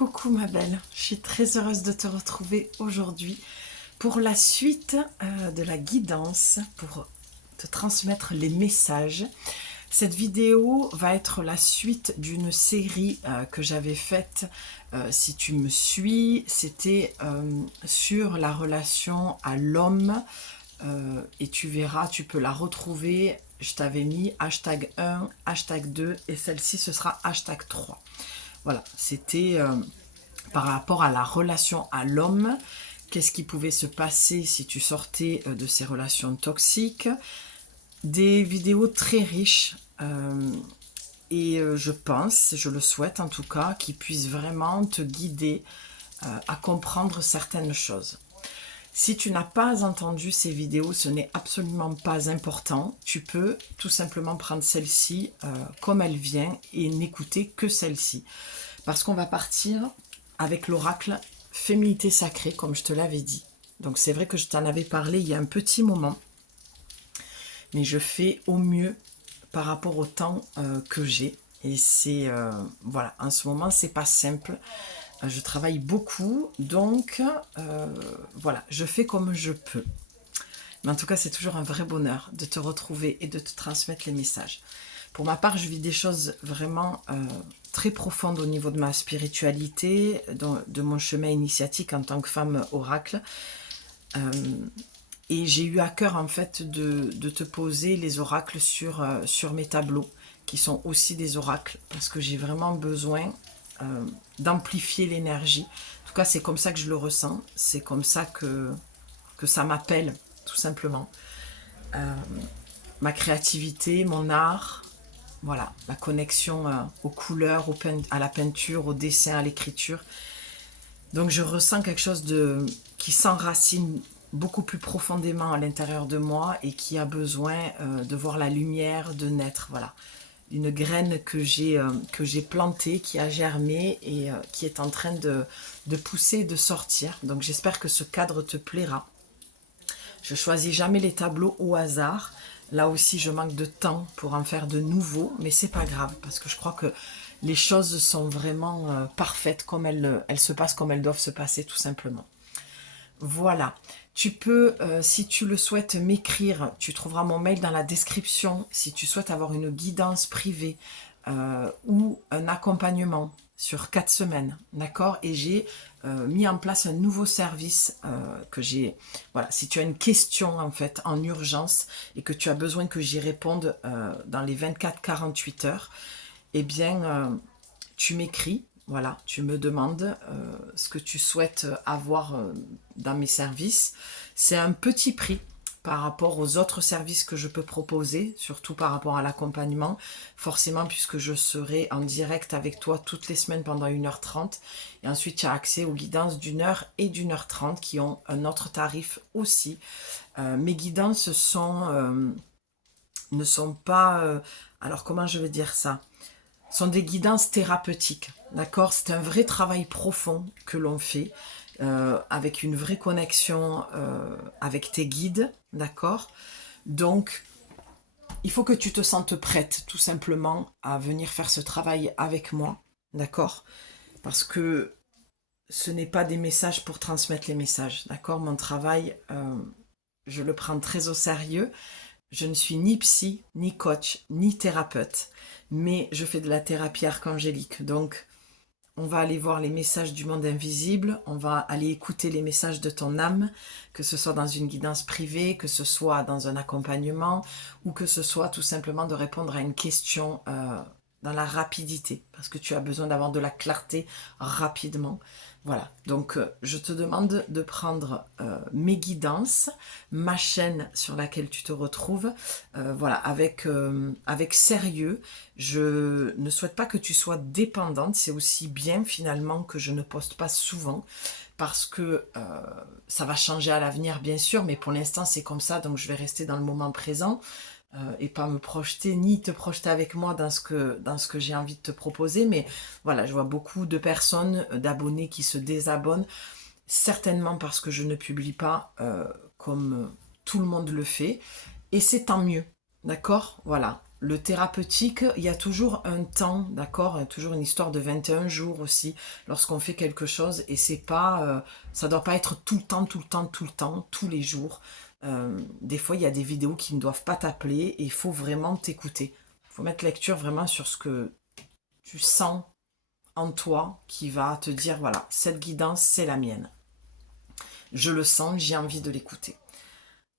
Coucou ma belle, je suis très heureuse de te retrouver aujourd'hui pour la suite de la guidance, pour te transmettre les messages. Cette vidéo va être la suite d'une série que j'avais faite, si tu me suis, c'était sur la relation à l'homme, et tu verras, tu peux la retrouver, je t'avais mis hashtag 1, hashtag 2 et celle-ci ce sera hashtag 3. Voilà, c'était par rapport à la relation à l'homme, qu'est-ce qui pouvait se passer si tu sortais de ces relations toxiques. Des vidéos très riches et je pense, je le souhaite en tout cas, qui puissent vraiment te guider à comprendre certaines choses. Si tu n'as pas entendu ces vidéos, ce n'est absolument pas important. Tu peux tout simplement prendre celle-ci comme elle vient et n'écouter que celle-ci. Parce qu'on va partir avec l'oracle Féminité Sacrée, comme je te l'avais dit. Donc c'est vrai que je t'en avais parlé il y a un petit moment, mais je fais au mieux par rapport au temps que j'ai. Et c'est, voilà, en ce moment, c'est pas simple. Je travaille beaucoup, donc voilà, je fais comme je peux. Mais en tout cas, c'est toujours un vrai bonheur de te retrouver et de te transmettre les messages. Pour ma part, je vis des choses vraiment très profondes au niveau de ma spiritualité, de mon chemin initiatique en tant que femme oracle. Et j'ai eu à cœur en fait de te poser les oracles sur mes tableaux, qui sont aussi des oracles, parce que j'ai vraiment besoin d'amplifier l'énergie. En tout cas, c'est comme ça que je le ressens, c'est comme ça que ça m'appelle, tout simplement. Ma créativité, mon art, voilà, la connexion aux couleurs, à la peinture, au dessin, à l'écriture. Donc je ressens quelque chose qui s'enracine beaucoup plus profondément à l'intérieur de moi et qui a besoin de voir la lumière, de naître, voilà. Une graine que j'ai plantée, qui a germé et qui est en train de pousser, de sortir. Donc j'espère que ce cadre te plaira. Je choisis jamais les tableaux au hasard. Là aussi, je manque de temps pour en faire de nouveaux, mais c'est pas grave parce que je crois que les choses sont vraiment parfaites comme elles se passent comme elles doivent se passer tout simplement. Voilà. Tu peux, si tu le souhaites, m'écrire. Tu trouveras mon mail dans la description si tu souhaites avoir une guidance privée ou un accompagnement sur 4 semaines, d'accord. Et j'ai mis en place un nouveau service que j'ai, voilà, si tu as une question en fait en urgence et que tu as besoin que j'y réponde dans les 24-48 heures, eh bien tu m'écris, voilà, tu me demandes ce que tu souhaites avoir dans mes services. C'est un petit prix par rapport aux autres services que je peux proposer, surtout par rapport à l'accompagnement, forcément puisque je serai en direct avec toi toutes les semaines pendant 1h30, et ensuite tu as accès aux guidances d'1 heure et d'1h30 qui ont un autre tarif aussi. Mes guidances ne sont pas... alors comment je vais dire ça, sont des guidances thérapeutiques, d'accord. C'est un vrai travail profond que l'on fait, avec une vraie connexion avec tes guides, d'accord. Donc, il faut que tu te sentes prête, tout simplement, à venir faire ce travail avec moi, d'accord. Parce que ce n'est pas des messages pour transmettre les messages, d'accord. Mon travail, je le prends très au sérieux. Je ne suis ni psy, ni coach, ni thérapeute, mais je fais de la thérapie archangélique. Donc, on va aller voir les messages du monde invisible, on va aller écouter les messages de ton âme, que ce soit dans une guidance privée, que ce soit dans un accompagnement, ou que ce soit tout simplement de répondre à une question dans la rapidité, parce que tu as besoin d'avoir de la clarté rapidement. Voilà, donc je te demande de prendre mes guidances, ma chaîne sur laquelle tu te retrouves, voilà, avec sérieux. Je ne souhaite pas que tu sois dépendante, c'est aussi bien finalement que je ne poste pas souvent, parce que ça va changer à l'avenir bien sûr, mais pour l'instant c'est comme ça, donc je vais rester dans le moment présent. Et pas me projeter, ni te projeter avec moi dans ce que j'ai envie de te proposer. Mais voilà, je vois beaucoup de personnes, d'abonnés qui se désabonnent, certainement parce que je ne publie pas comme tout le monde le fait. Et c'est tant mieux, d'accord. Voilà. le thérapeutique, il y a toujours un temps, d'accord? Il y a toujours une histoire de 21 jours aussi, lorsqu'on fait quelque chose, et c'est pas, ça doit pas être tout le temps, tout le temps, tout le temps, tous les jours. Des fois, il y a des vidéos qui ne doivent pas t'appeler, et il faut vraiment t'écouter. Il faut mettre lecture vraiment sur ce que tu sens en toi, qui va te dire, voilà, cette guidance, c'est la mienne. Je le sens, j'ai envie de l'écouter.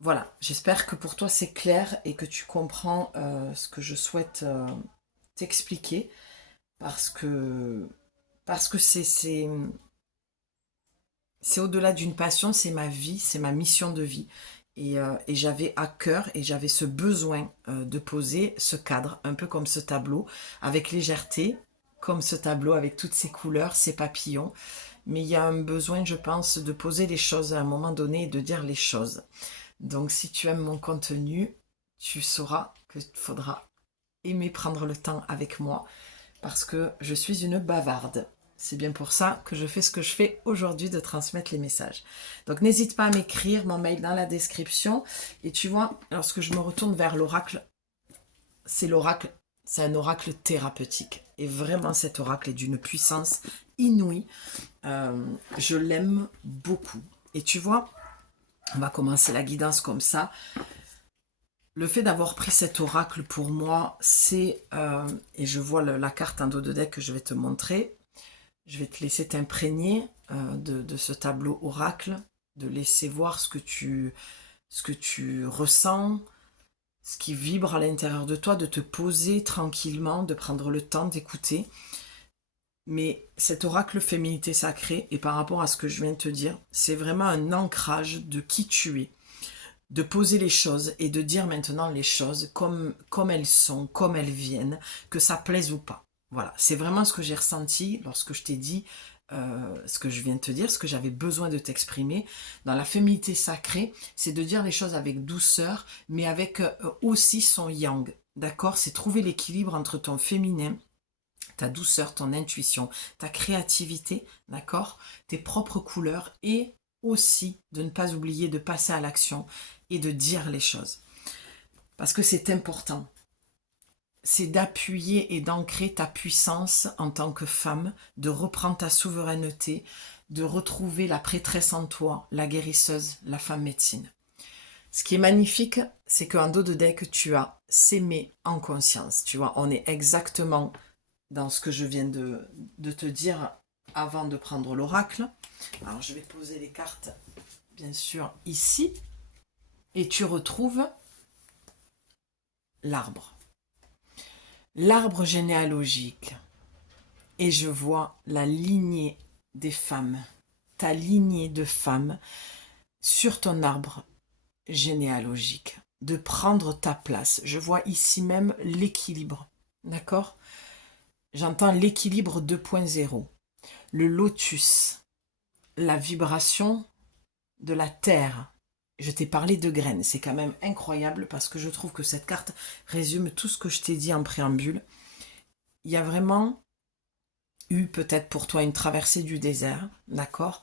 Voilà, j'espère que pour toi c'est clair et que tu comprends ce que je souhaite t'expliquer parce que c'est au-delà d'une passion, c'est ma vie, c'est ma mission de vie. Et j'avais à cœur et j'avais ce besoin de poser ce cadre, un peu comme ce tableau, avec légèreté, comme ce tableau avec toutes ses couleurs, ses papillons. Mais il y a un besoin, je pense, de poser les choses à un moment donné et de dire les choses. Donc si tu aimes mon contenu, tu sauras qu'il faudra aimer prendre le temps avec moi parce que je suis une bavarde. C'est bien pour ça que je fais ce que je fais aujourd'hui, de transmettre les messages. Donc n'hésite pas à m'écrire, mon mail dans la description. Et tu vois, lorsque je me retourne vers l'oracle, c'est un oracle thérapeutique. Et vraiment cet oracle est d'une puissance inouïe. Je l'aime beaucoup. Et tu vois, on va commencer la guidance comme ça. Le fait d'avoir pris cet oracle pour moi, c'est... et je vois la carte en dos de deck que je vais te montrer. Je vais te laisser t'imprégner de ce tableau oracle, de laisser voir ce que tu ressens, ce qui vibre à l'intérieur de toi, de te poser tranquillement, de prendre le temps d'écouter. Mais cet oracle féminité sacrée, et par rapport à ce que je viens de te dire, c'est vraiment un ancrage de qui tu es. De poser les choses et de dire maintenant les choses comme elles sont, comme elles viennent, que ça plaise ou pas. Voilà, c'est vraiment ce que j'ai ressenti lorsque je t'ai dit ce que je viens de te dire, ce que j'avais besoin de t'exprimer. Dans la féminité sacrée, c'est de dire les choses avec douceur, mais avec aussi son yang. D'accord? C'est trouver l'équilibre entre ton féminin, ta douceur, ton intuition, ta créativité, d'accord, tes propres couleurs et aussi de ne pas oublier de passer à l'action et de dire les choses. Parce que c'est important. C'est d'appuyer et d'ancrer ta puissance en tant que femme, de reprendre ta souveraineté, de retrouver la prêtresse en toi, la guérisseuse, la femme médecine. Ce qui est magnifique, c'est qu'en dos de deck, tu as s'aimer en conscience. Tu vois, on est exactement dans ce que je viens de te dire avant de prendre l'oracle. Alors, je vais poser les cartes, bien sûr, ici. Et tu retrouves l'arbre. L'arbre généalogique. Et je vois la lignée des femmes. Ta lignée de femmes sur ton arbre généalogique. De prendre ta place. Je vois ici même l'équilibre. D'accord ? J'entends l'équilibre 2.0, le lotus, la vibration de la terre. Je t'ai parlé de graines, c'est quand même incroyable parce que je trouve que cette carte résume tout ce que je t'ai dit en préambule. Il y a vraiment eu peut-être pour toi une traversée du désert, d'accord ?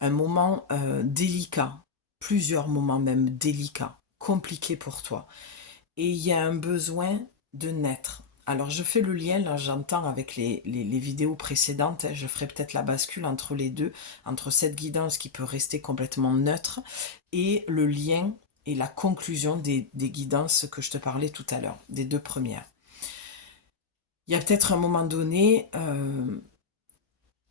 Un moment délicat, plusieurs moments même délicats, compliqués pour toi. Et il y a un besoin de naître. Alors je fais le lien, là j'entends avec les vidéos précédentes, je ferai peut-être la bascule entre les deux, entre cette guidance qui peut rester complètement neutre et le lien et la conclusion des guidances que je te parlais tout à l'heure, des deux premières. Il y a peut-être un moment donné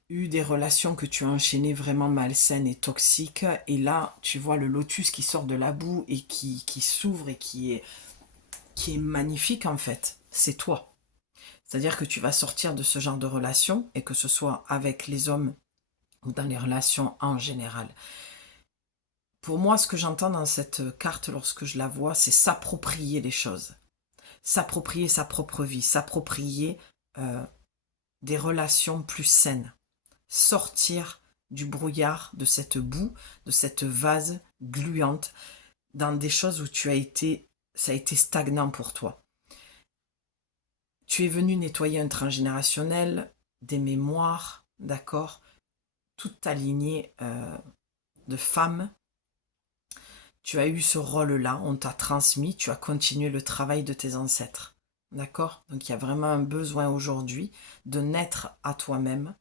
eu des relations que tu as enchaînées vraiment malsaines et toxiques, et là tu vois le lotus qui sort de la boue et qui s'ouvre et qui est magnifique en fait, c'est toi. C'est-à-dire que tu vas sortir de ce genre de relation, et que ce soit avec les hommes ou dans les relations en général. Pour moi, ce que j'entends dans cette carte lorsque je la vois, c'est s'approprier les choses. S'approprier sa propre vie, s'approprier des relations plus saines. Sortir du brouillard, de cette boue, de cette vase gluante, dans des choses où ça a été stagnant pour toi. Tu es venu nettoyer un transgénérationnel, des mémoires, d'accord ? Toute ta lignée de femmes. Tu as eu ce rôle-là, on t'a transmis, tu as continué le travail de tes ancêtres. D'accord? Donc il y a vraiment un besoin aujourd'hui de naître à toi-même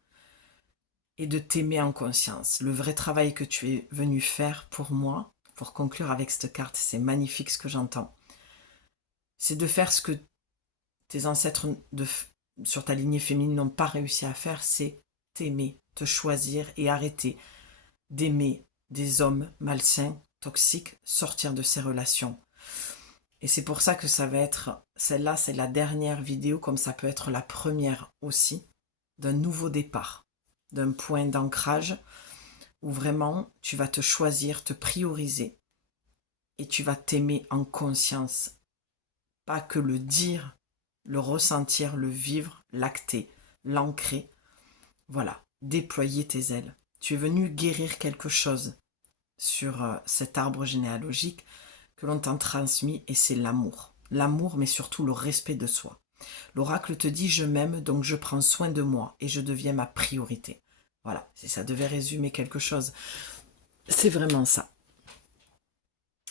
et de t'aimer en conscience. Le vrai travail que tu es venu faire pour moi, pour conclure avec cette carte, c'est magnifique ce que j'entends, c'est de faire ce que tes ancêtres sur ta lignée féminine n'ont pas réussi à faire, c'est t'aimer, te choisir et arrêter d'aimer des hommes malsains, toxiques, sortir de ces relations. Et c'est pour ça que ça va être, celle-là, c'est la dernière vidéo, comme ça peut être la première aussi, d'un nouveau départ, d'un point d'ancrage où vraiment tu vas te choisir, te prioriser et tu vas t'aimer en conscience. Pas que le dire, le ressentir, le vivre, l'acter, l'ancrer. Voilà, déployer tes ailes. Tu es venu guérir quelque chose sur cet arbre généalogique que l'on t'a transmis et c'est l'amour. L'amour, mais surtout le respect de soi. L'oracle te dit « je m'aime, donc je prends soin de moi et je deviens ma priorité ». Voilà, si ça devait résumer quelque chose, c'est vraiment ça.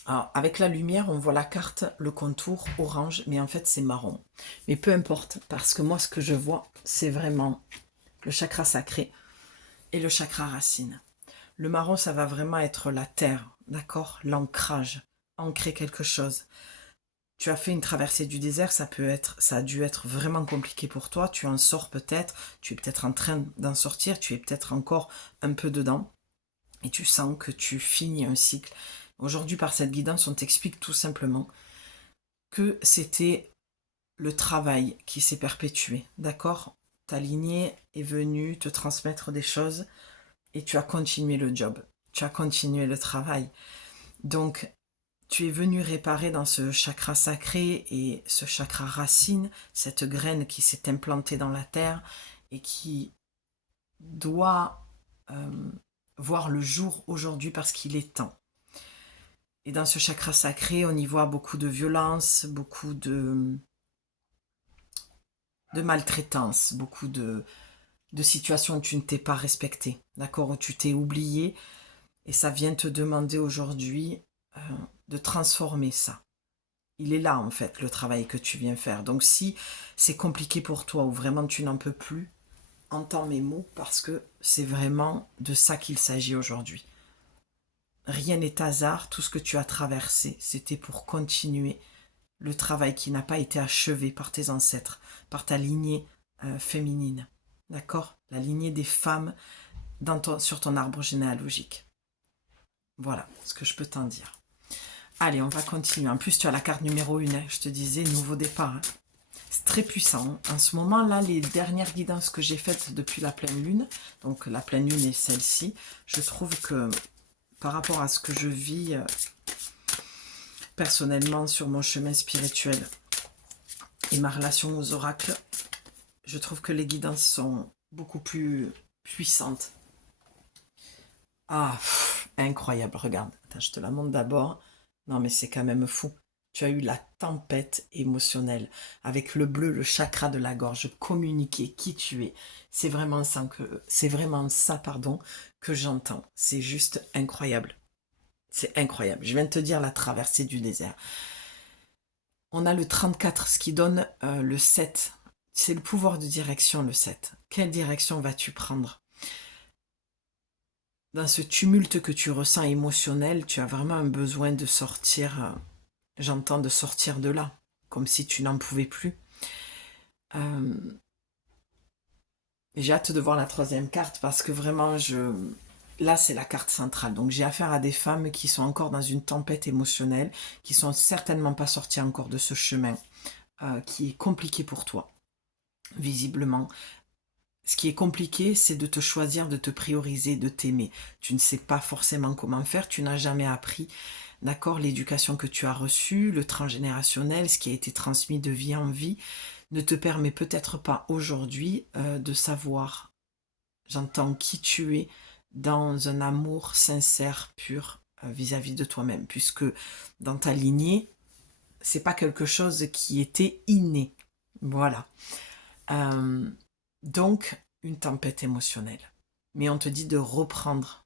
Alors, avec la lumière, on voit la carte, le contour orange, mais en fait c'est marron. Mais peu importe, parce que moi ce que je vois, c'est vraiment le chakra sacré et le chakra racine. Le marron, ça va vraiment être la terre, d'accord? L'ancrage, ancrer quelque chose. Tu as fait une traversée du désert, ça a dû être vraiment compliqué pour toi. Tu en sors peut-être, tu es peut-être en train d'en sortir, tu es peut-être encore un peu dedans. Et tu sens que tu finis un cycle. Aujourd'hui, par cette guidance, on t'explique tout simplement que c'était le travail qui s'est perpétué, d'accord? Ta lignée est venue te transmettre des choses et tu as continué le job, tu as continué le travail. Donc, tu es venu réparer dans ce chakra sacré et ce chakra racine, cette graine qui s'est implantée dans la terre et qui doit voir le jour aujourd'hui parce qu'il est temps. Et dans ce chakra sacré, on y voit beaucoup de violence, beaucoup de maltraitance, beaucoup de situations où tu ne t'es pas respecté, d'accord, où tu t'es oublié. Et ça vient te demander aujourd'hui de transformer ça. Il est là, en fait, le travail que tu viens faire. Donc, si c'est compliqué pour toi ou vraiment tu n'en peux plus, entends mes mots parce que c'est vraiment de ça qu'il s'agit aujourd'hui. Rien n'est hasard, tout ce que tu as traversé, c'était pour continuer le travail qui n'a pas été achevé par tes ancêtres, par ta lignée féminine. D'accord? La lignée des femmes sur ton arbre généalogique. Voilà ce que je peux t'en dire. Allez, on va continuer. En plus, tu as la carte numéro 1, hein, je te disais, nouveau départ. Hein. C'est très puissant. En ce moment-là, les dernières guidances que j'ai faites depuis la pleine lune, donc la pleine lune est celle-ci, je trouve que par rapport à ce que je vis personnellement sur mon chemin spirituel et ma relation aux oracles, je trouve que les guidances sont beaucoup plus puissantes. Ah, incroyable, regarde. Attends, je te la montre d'abord. Non, mais c'est quand même fou. Tu as eu la tempête émotionnelle avec le bleu, le chakra de la gorge, communiquer qui tu es. C'est vraiment ça, que j'entends. C'est juste incroyable. C'est incroyable. Je viens de te dire la traversée du désert. On a le 34, ce qui donne le 7. C'est le pouvoir de direction, le 7. Quelle direction vas-tu prendre? Dans ce tumulte que tu ressens émotionnel, tu as vraiment un besoin de sortir, j'entends de sortir de là, comme si tu n'en pouvais plus. J'ai hâte de voir la troisième carte parce que vraiment, là c'est la carte centrale. Donc j'ai affaire à des femmes qui sont encore dans une tempête émotionnelle, qui sont certainement pas sorties encore de ce chemin qui est compliqué pour toi, visiblement. Ce qui est compliqué, c'est de te choisir, de te prioriser, de t'aimer. Tu ne sais pas forcément comment faire, tu n'as jamais appris, d'accord, l'éducation que tu as reçue, le transgénérationnel, ce qui a été transmis de vie en vie, ne te permet peut-être pas aujourd'hui de savoir, j'entends, qui tu es dans un amour sincère, pur, vis-à-vis de toi-même, puisque dans ta lignée, c'est pas quelque chose qui était inné. Voilà. Donc, une tempête émotionnelle. Mais on te dit de reprendre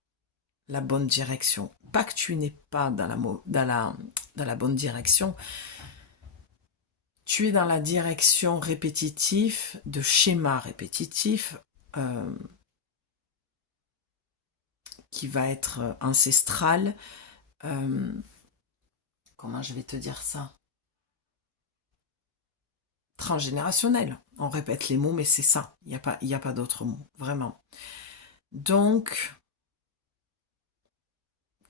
la bonne direction. Pas que tu n'es pas dans la bonne direction. tu es dans la direction répétitive, de schéma répétitif, qui va être ancestral. Comment je vais te dire ça? Transgénérationnel. On répète les mots, mais c'est ça. Il n'y a pas d'autres mots, vraiment. Donc,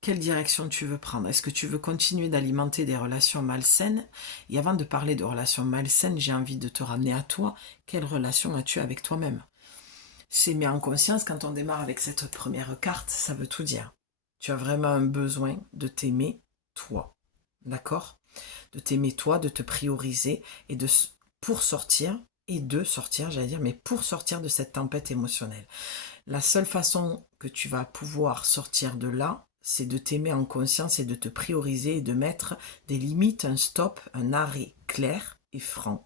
quelle direction tu veux prendre? Est-ce que tu veux continuer d'alimenter des relations malsaines? Et avant de parler de relations malsaines, j'ai envie de te ramener à toi. Quelle relation as-tu avec toi-même? C'est mis en conscience, quand on démarre avec cette première carte, ça veut tout dire. Tu as vraiment un besoin de t'aimer toi. D'accord? De t'aimer toi, de te prioriser et pour sortir, j'allais dire, mais pour sortir de cette tempête émotionnelle. La seule façon que tu vas pouvoir sortir de là, c'est de t'aimer en conscience et de te prioriser et de mettre des limites, un stop, un arrêt clair et franc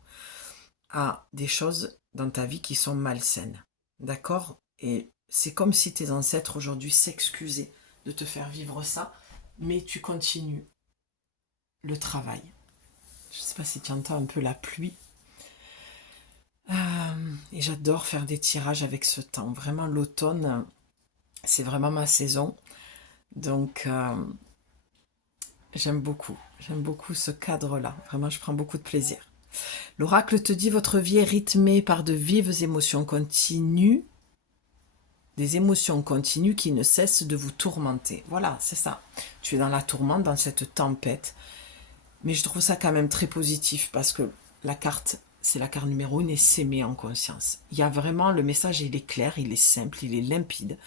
à des choses dans ta vie qui sont malsaines. D'accord? Et c'est comme si tes ancêtres aujourd'hui s'excusaient de te faire vivre ça, mais tu continues le travail. Je ne sais pas si tu entends un peu la pluie. Et j'adore faire des tirages avec ce temps. Vraiment, l'automne, c'est vraiment ma saison. Donc, j'aime beaucoup. J'aime beaucoup ce cadre-là. Vraiment, je prends beaucoup de plaisir. L'oracle te dit, votre vie est rythmée par de vives émotions continues. Des émotions continues qui ne cessent de vous tourmenter. Voilà, c'est ça. Tu es dans la tourmente, dans cette tempête. Mais je trouve ça quand même très positif parce que la carte, c'est la carte numéro 1 et s'aimer en conscience. Il y a vraiment, le message, il est clair, il est simple, il est limpide.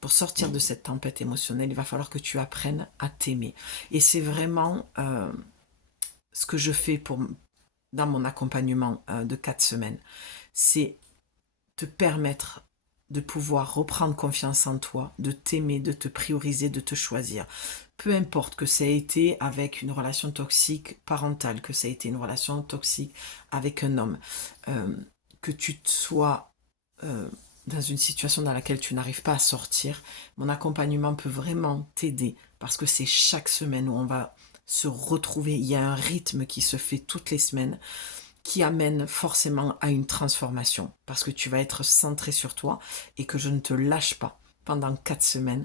Pour sortir de cette tempête émotionnelle, il va falloir que tu apprennes à t'aimer. Et c'est vraiment ce que je fais dans mon accompagnement de 4 semaines. C'est te permettre de pouvoir reprendre confiance en toi, de t'aimer, de te prioriser, de te choisir. Peu importe que ça ait été avec une relation toxique parentale, que ça ait été une relation toxique avec un homme, que tu sois dans une situation dans laquelle tu n'arrives pas à sortir, mon accompagnement peut vraiment t'aider parce que c'est chaque semaine où on va se retrouver. Il y a un rythme qui se fait toutes les semaines qui amène forcément à une transformation parce que tu vas être centré sur toi et que je ne te lâche pas pendant 4 semaines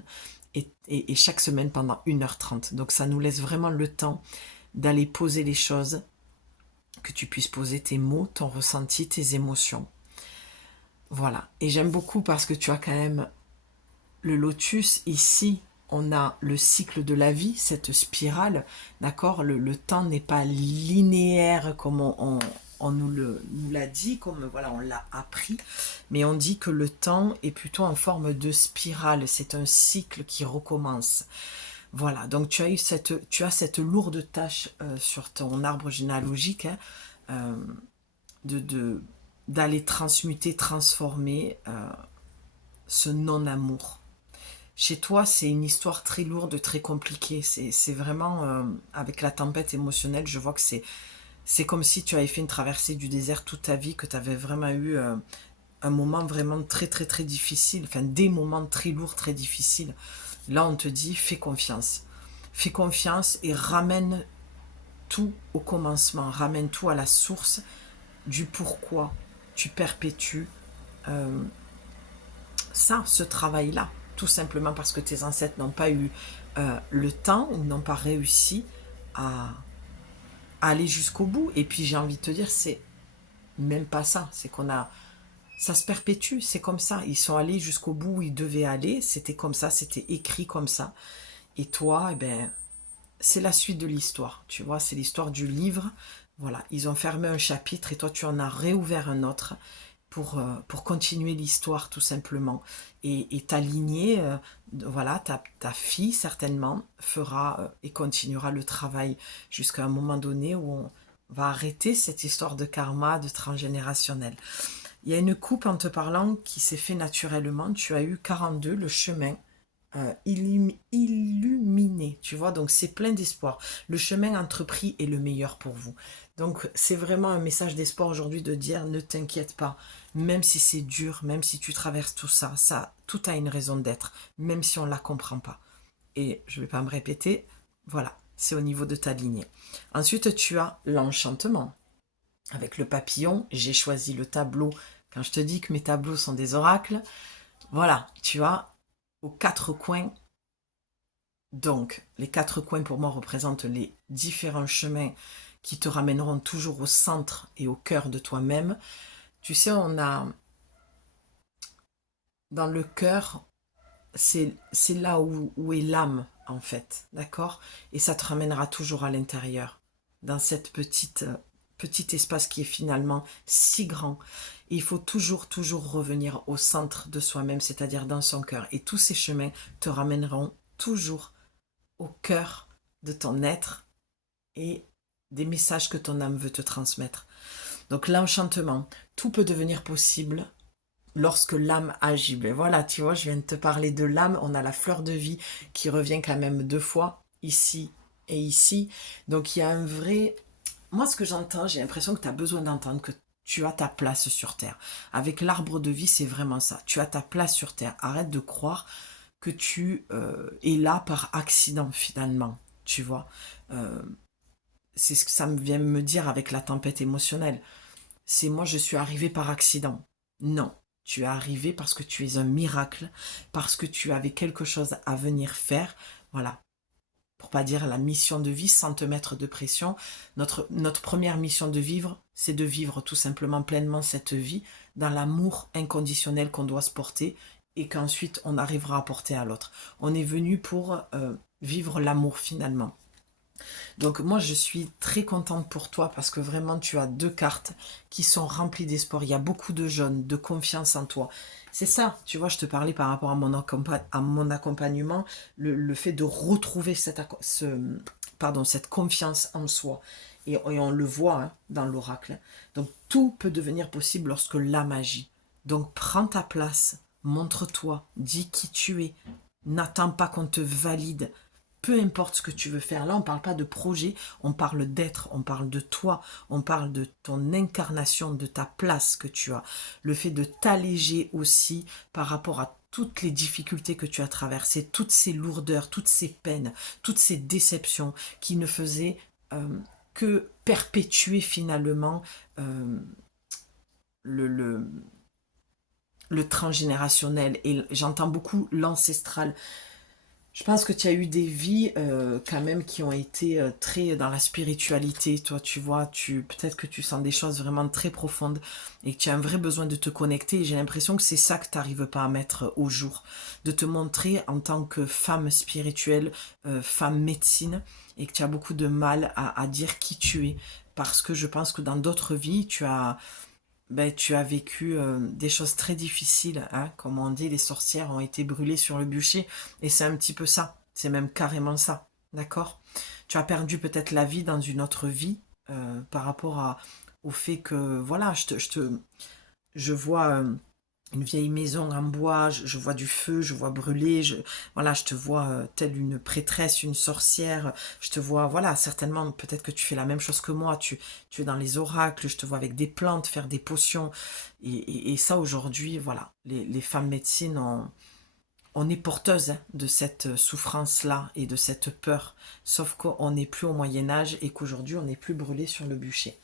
et chaque semaine pendant 1h30. Donc ça nous laisse vraiment le temps d'aller poser les choses, que tu puisses poser tes mots, ton ressenti, tes émotions. Voilà. Et j'aime beaucoup parce que tu as quand même le lotus ici. On a le cycle de la vie, cette spirale, d'accord? Le temps n'est pas linéaire comme on nous l'a dit, comme voilà, on l'a appris, mais on dit que le temps est plutôt en forme de spirale, c'est un cycle qui recommence. Voilà, donc tu as cette lourde tâche sur ton arbre généalogique, hein, d'aller transmuter, transformer ce non-amour. Chez toi, c'est une histoire très lourde, très compliquée. C'est vraiment, avec la tempête émotionnelle, je vois que c'est comme si tu avais fait une traversée du désert toute ta vie, que tu avais vraiment eu un moment vraiment très, très, très difficile, enfin des moments très lourds, très difficiles. Là, on te dit, fais confiance. Fais confiance et ramène tout au commencement, ramène tout à la source du pourquoi tu perpétues ce travail-là. Tout simplement parce que tes ancêtres n'ont pas eu le temps ou n'ont pas réussi à aller jusqu'au bout. Et puis j'ai envie de te dire, c'est même pas ça. C'est ça se perpétue, c'est comme ça. Ils sont allés jusqu'au bout où ils devaient aller. C'était comme ça, c'était écrit comme ça. Et toi, eh ben, c'est la suite de l'histoire. Tu vois, c'est l'histoire du livre. Voilà, ils ont fermé un chapitre et toi, tu en as réouvert un autre pour continuer l'histoire tout simplement. Et ta lignée, voilà, ta fille certainement fera et continuera le travail jusqu'à un moment donné où on va arrêter cette histoire de karma, de transgénérationnel. Il y a une coupe en te parlant qui s'est fait naturellement. Tu as eu 42, le chemin illuminé, tu vois, donc c'est plein d'espoir. Le chemin entrepris est le meilleur pour vous. Donc c'est vraiment un message d'espoir aujourd'hui de dire ne t'inquiète pas, même si c'est dur, même si tu traverses tout ça, tout a une raison d'être, même si on ne la comprend pas. Et je ne vais pas me répéter, voilà, c'est au niveau de ta lignée. Ensuite, tu as l'enchantement. avec le papillon. J'ai choisi le tableau. Quand je te dis que mes tableaux sont des oracles, voilà, tu as aux 4 coins. Donc, les 4 coins pour moi représentent les différents chemins qui te ramèneront toujours au centre et au cœur de toi-même. Tu sais, on a dans le cœur, c'est là où est l'âme, en fait, d'accord? Et ça te ramènera toujours à l'intérieur, dans cette petit espace qui est finalement si grand. Et il faut toujours revenir au centre de soi-même, c'est-à-dire dans son cœur. Et tous ces chemins te ramèneront toujours au cœur de ton être et des messages que ton âme veut te transmettre. Donc l'enchantement, tout peut devenir possible lorsque l'âme agit. Ben voilà, tu vois, je viens de te parler de l'âme. On a la fleur de vie qui revient quand même 2 fois, ici et ici. Donc il y a un vrai... Moi, ce que j'entends, j'ai l'impression que tu as besoin d'entendre que tu as ta place sur Terre. Avec l'arbre de vie, c'est vraiment ça. Tu as ta place sur Terre. Arrête de croire que tu es là par accident, finalement. Tu vois, c'est ce que ça me vient me dire avec la tempête émotionnelle. C'est moi, je suis arrivée par accident. Non, tu es arrivé parce que tu es un miracle, parce que tu avais quelque chose à venir faire. Voilà, pour pas dire la mission de vie sans te mettre de pression. Notre première mission de vivre, c'est de vivre tout simplement pleinement cette vie dans l'amour inconditionnel qu'on doit se porter et qu'ensuite on arrivera à porter à l'autre. On est venu pour vivre l'amour finalement. Donc moi je suis très contente pour toi parce que vraiment tu as 2 cartes qui sont remplies d'espoir. Il y a beaucoup de jeunes, de confiance en toi. C'est ça, tu vois, je te parlais par rapport à mon accompagnement, le fait de retrouver cette confiance en soi. Et on le voit hein, dans l'oracle. Donc tout peut devenir possible lorsque l'âme agit. Donc prends ta place, montre-toi, dis qui tu es. N'attends pas qu'on te valide. Peu importe ce que tu veux faire. Là, on ne parle pas de projet, on parle d'être, on parle de toi, on parle de ton incarnation, de ta place que tu as. Le fait de t'alléger aussi par rapport à toutes les difficultés que tu as traversées, toutes ces lourdeurs, toutes ces peines, toutes ces déceptions qui ne faisaient que perpétuer finalement le, le, le transgénérationnel. Et j'entends beaucoup l'ancestral. Je pense que tu as eu des vies quand même qui ont été très dans la spiritualité. Toi, tu vois, peut-être que tu sens des choses vraiment très profondes et que tu as un vrai besoin de te connecter. Et j'ai l'impression que c'est ça que tu n'arrives pas à mettre au jour. De te montrer en tant que femme spirituelle, femme médecine, et que tu as beaucoup de mal à dire qui tu es. Parce que je pense que dans d'autres vies, tu as vécu des choses très difficiles, hein. Comme on dit, les sorcières ont été brûlées sur le bûcher, et c'est un petit peu ça, c'est même carrément ça, d'accord? Tu as perdu peut-être la vie dans une autre vie par rapport au fait que, voilà, je vois une vieille maison en bois, je vois du feu, je vois brûler, voilà, je te vois telle une prêtresse, une sorcière, je te vois, voilà, certainement, peut-être que tu fais la même chose que moi, tu es dans les oracles, je te vois avec des plantes, faire des potions, et ça aujourd'hui, voilà, les femmes médecines, on est porteuses hein, de cette souffrance-là et de cette peur, sauf qu'on n'est plus au Moyen-Âge et qu'aujourd'hui, on n'est plus brûlé sur le bûcher.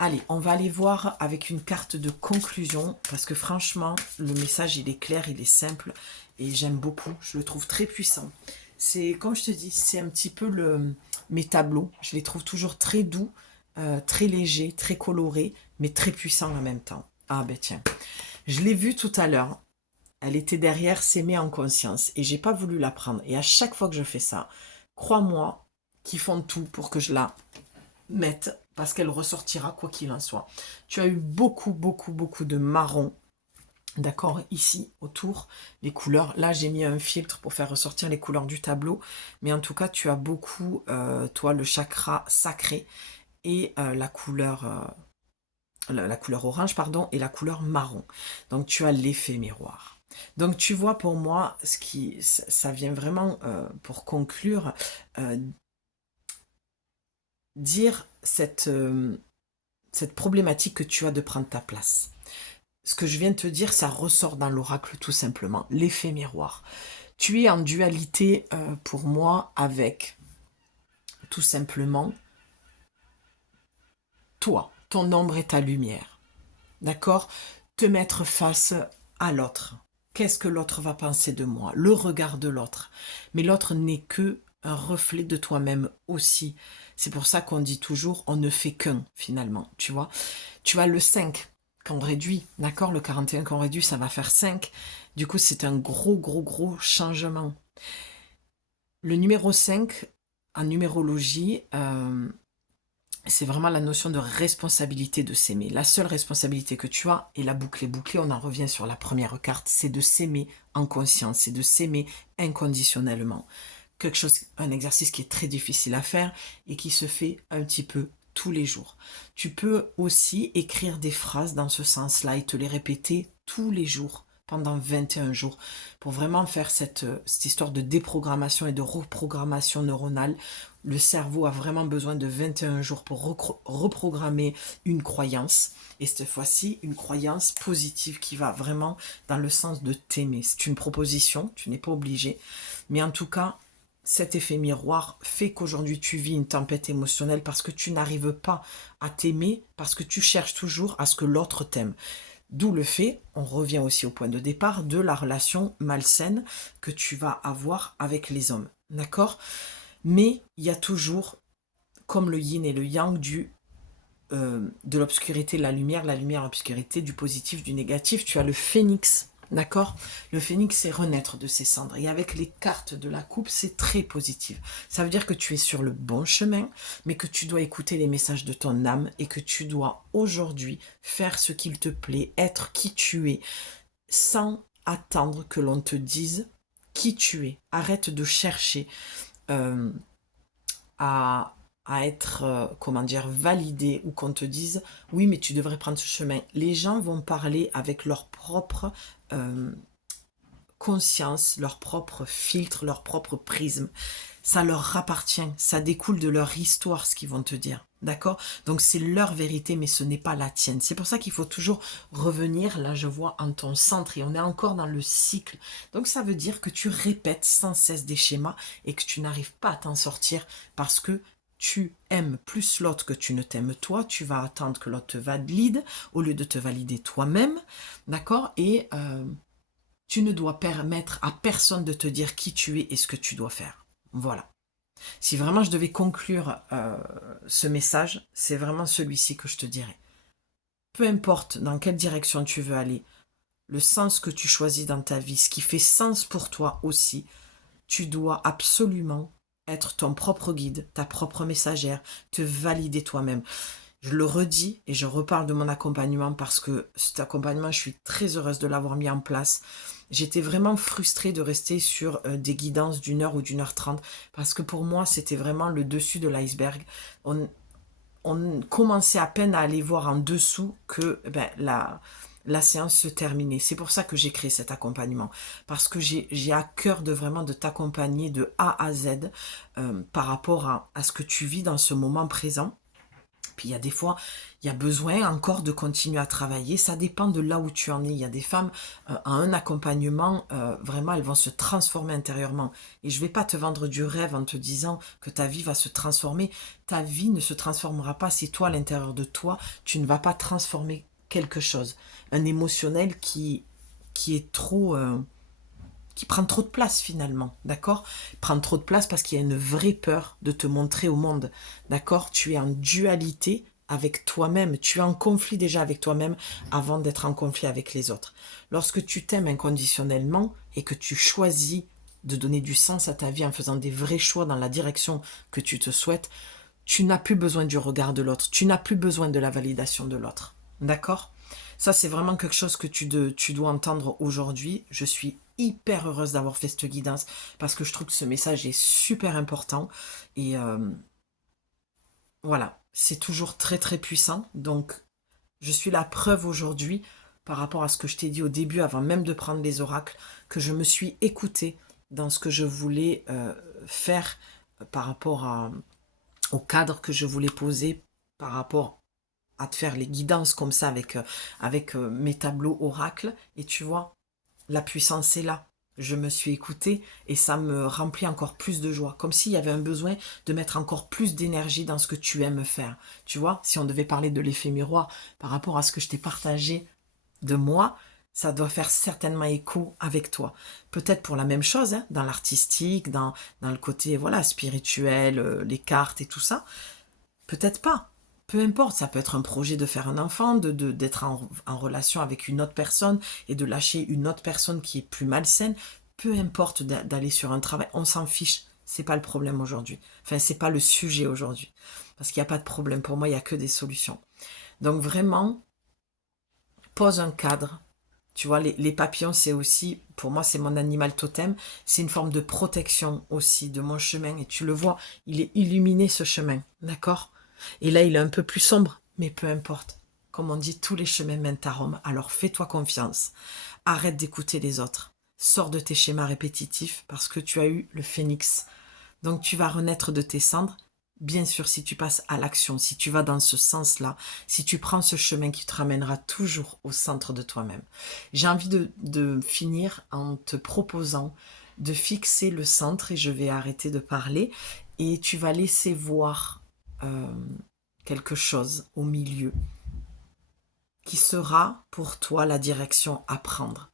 Allez, on va aller voir avec une carte de conclusion, parce que franchement, le message, il est clair, il est simple, et j'aime beaucoup, je le trouve très puissant. C'est, comme je te dis, c'est un petit peu mes tableaux, je les trouve toujours très doux, très légers, très colorés, mais très puissants en même temps. Ah ben tiens, je l'ai vue tout à l'heure, elle était derrière s'aimer en conscience, et j'ai pas voulu la prendre, et à chaque fois que je fais ça, crois-moi qu'ils font tout pour que je la mette parce qu'elle ressortira quoi qu'il en soit. Tu as eu beaucoup de marron, d'accord, ici autour, les couleurs. Là, j'ai mis un filtre pour faire ressortir les couleurs du tableau, mais en tout cas, tu as beaucoup, toi, le chakra sacré et la couleur orange, pardon, et la couleur marron. Donc, tu as l'effet miroir. Donc, tu vois, pour moi, ça vient vraiment, pour conclure, dire cette problématique que tu as de prendre ta place. Ce que je viens de te dire, ça ressort dans l'oracle tout simplement, l'effet miroir. Tu es en dualité pour moi avec tout simplement toi. ton ombre et ta lumière. D'accord? Te mettre face à l'autre. Qu'est-ce que l'autre va penser de moi? Le regard de l'autre. Mais l'autre n'est que un reflet de toi-même aussi. C'est pour ça qu'on dit toujours, on ne fait qu'un, finalement, tu vois. Tu as le 5 qu'on réduit, d'accord? Le 41 qu'on réduit, ça va faire 5. Du coup, c'est un gros changement. Le numéro 5, en numérologie, c'est vraiment la notion de responsabilité de s'aimer. La seule responsabilité que tu as, et la boucle est bouclée, on en revient sur la première carte, c'est de s'aimer en conscience, c'est de s'aimer inconditionnellement. Quelque chose, un exercice qui est très difficile à faire et qui se fait un petit peu tous les jours. Tu peux aussi écrire des phrases dans ce sens-là et te les répéter tous les jours pendant 21 jours pour vraiment faire cette histoire de déprogrammation et de reprogrammation neuronale. Le cerveau a vraiment besoin de 21 jours pour reprogrammer une croyance, et cette fois-ci une croyance positive qui va vraiment dans le sens de t'aimer. C'est une proposition, tu n'es pas obligé, mais en tout cas cet effet miroir fait qu'aujourd'hui tu vis une tempête émotionnelle parce que tu n'arrives pas à t'aimer, parce que tu cherches toujours à ce que l'autre t'aime. D'où le fait, on revient aussi au point de départ, de la relation malsaine que tu vas avoir avec les hommes. D'accord? Mais il y a toujours, comme le yin et le yang, de l'obscurité, la lumière, l'obscurité, du positif, du négatif. Tu as le phénix. D'accord? Le phénix, c'est renaître de ses cendres. Et avec les cartes de la coupe, c'est très positif. Ça veut dire que tu es sur le bon chemin, mais que tu dois écouter les messages de ton âme et que tu dois aujourd'hui faire ce qu'il te plaît, être qui tu es, sans attendre que l'on te dise qui tu es. Arrête de chercher à être, comment dire, validé ou qu'on te dise « oui, mais tu devrais prendre ce chemin ». Les gens vont parler avec leur propre conscience, leur propre filtre, leur propre prisme. Ça leur appartient, ça découle de leur histoire, ce qu'ils vont te dire. D'accord? Donc c'est leur vérité, mais ce n'est pas la tienne. C'est pour ça qu'il faut toujours revenir, là je vois, en ton centre, et on est encore dans le cycle. Donc ça veut dire que tu répètes sans cesse des schémas et que tu n'arrives pas à t'en sortir parce que tu aimes plus l'autre que tu ne t'aimes toi, tu vas attendre que l'autre te valide au lieu de te valider toi-même, d'accord? Et tu ne dois permettre à personne de te dire qui tu es et ce que tu dois faire. Voilà. Si vraiment je devais conclure ce message, c'est vraiment celui-ci que je te dirais. Peu importe dans quelle direction tu veux aller, le sens que tu choisis dans ta vie, ce qui fait sens pour toi aussi, tu dois absolument être ton propre guide, ta propre messagère, te valider toi-même. Je le redis et je reparle de mon accompagnement parce que cet accompagnement, je suis très heureuse de l'avoir mis en place. J'étais vraiment frustrée de rester sur des guidances d'1 heure ou d'1 h 30 parce que pour moi, c'était vraiment le dessus de l'iceberg. On commençait à peine à aller voir en dessous que la séance se terminait. C'est pour ça que j'ai créé cet accompagnement. Parce que j'ai à cœur de vraiment de t'accompagner de A à Z par rapport à ce que tu vis dans ce moment présent. Puis il y a des fois, il y a besoin encore de continuer à travailler. Ça dépend de là où tu en es. Il y a des femmes, à un accompagnement, vraiment, elles vont se transformer intérieurement. Et je ne vais pas te vendre du rêve en te disant que ta vie va se transformer. Ta vie ne se transformera pas si toi, à l'intérieur de toi, tu ne vas pas transformer quelque chose. Un émotionnel qui est trop... qui prend trop de place finalement, d'accord? Prend trop de place parce qu'il y a une vraie peur de te montrer au monde, d'accord? Tu es en dualité avec toi-même, tu es en conflit déjà avec toi-même avant d'être en conflit avec les autres. Lorsque tu t'aimes inconditionnellement et que tu choisis de donner du sens à ta vie en faisant des vrais choix dans la direction que tu te souhaites, tu n'as plus besoin du regard de l'autre, tu n'as plus besoin de la validation de l'autre, d'accord? Ça, c'est vraiment quelque chose que tu dois entendre aujourd'hui. Je suis hyper heureuse d'avoir fait cette guidance parce que je trouve que ce message est super important. Et voilà, c'est toujours très puissant. Donc, je suis la preuve aujourd'hui par rapport à ce que je t'ai dit au début, avant même de prendre les oracles, que je me suis écoutée dans ce que je voulais faire par rapport au cadre que je voulais poser, par rapport à te faire les guidances comme ça avec mes tableaux oracles. Et tu vois, la puissance est là. je me suis écoutée et ça me remplit encore plus de joie. Comme s'il y avait un besoin de mettre encore plus d'énergie dans ce que tu aimes faire. Tu vois, si on devait parler de l'effet miroir par rapport à ce que je t'ai partagé de moi, ça doit faire certainement écho avec toi. Peut-être pour la même chose, hein, dans l'artistique, dans le côté voilà spirituel, les cartes et tout ça. Peut-être pas. Peu importe, ça peut être un projet de faire un enfant, d'être en relation avec une autre personne et de lâcher une autre personne qui est plus malsaine. Peu importe d'aller sur un travail, on s'en fiche. C'est pas le problème aujourd'hui. Enfin, c'est pas le sujet aujourd'hui. Parce qu'il n'y a pas de problème. Pour moi, il n'y a que des solutions. Donc vraiment, pose un cadre. Tu vois, les papillons, c'est aussi, pour moi, c'est mon animal totem. C'est une forme de protection aussi de mon chemin. Et tu le vois, il est illuminé ce chemin. D'accord? Et là, il est un peu plus sombre, mais peu importe. Comme on dit, tous les chemins mènent à Rome. Alors fais-toi confiance. Arrête d'écouter les autres. Sors de tes schémas répétitifs parce que tu as eu le phénix. Donc tu vas renaître de tes cendres. Bien sûr, si tu passes à l'action, si tu vas dans ce sens-là, si tu prends ce chemin qui te ramènera toujours au centre de toi-même. J'ai envie de finir en te proposant de fixer le centre et je vais arrêter de parler et tu vas laisser voir euh, quelque chose au milieu qui sera pour toi la direction à prendre.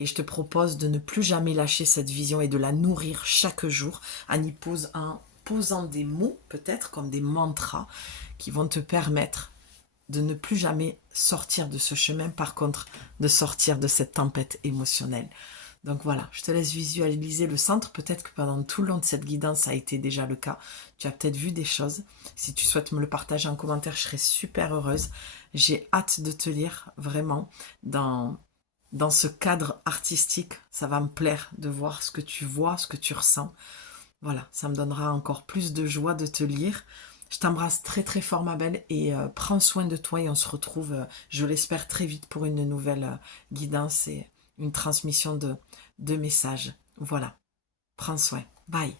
Et je te propose de ne plus jamais lâcher cette vision et de la nourrir chaque jour en posant des mots, peut-être comme des mantras, qui vont te permettre de ne plus jamais sortir de ce chemin, par contre, de sortir de cette tempête émotionnelle. Donc voilà, je te laisse visualiser le centre. Peut-être que pendant tout le long de cette guidance, ça a été déjà le cas. Tu as peut-être vu des choses. Si tu souhaites me le partager en commentaire, je serai super heureuse. J'ai hâte de te lire, vraiment, dans ce cadre artistique. Ça va me plaire de voir ce que tu vois, ce que tu ressens. Voilà, ça me donnera encore plus de joie de te lire. Je t'embrasse très très fort ma belle et prends soin de toi et on se retrouve, je l'espère, très vite pour une nouvelle guidance et une transmission de messages. Voilà, prends soin. Bye.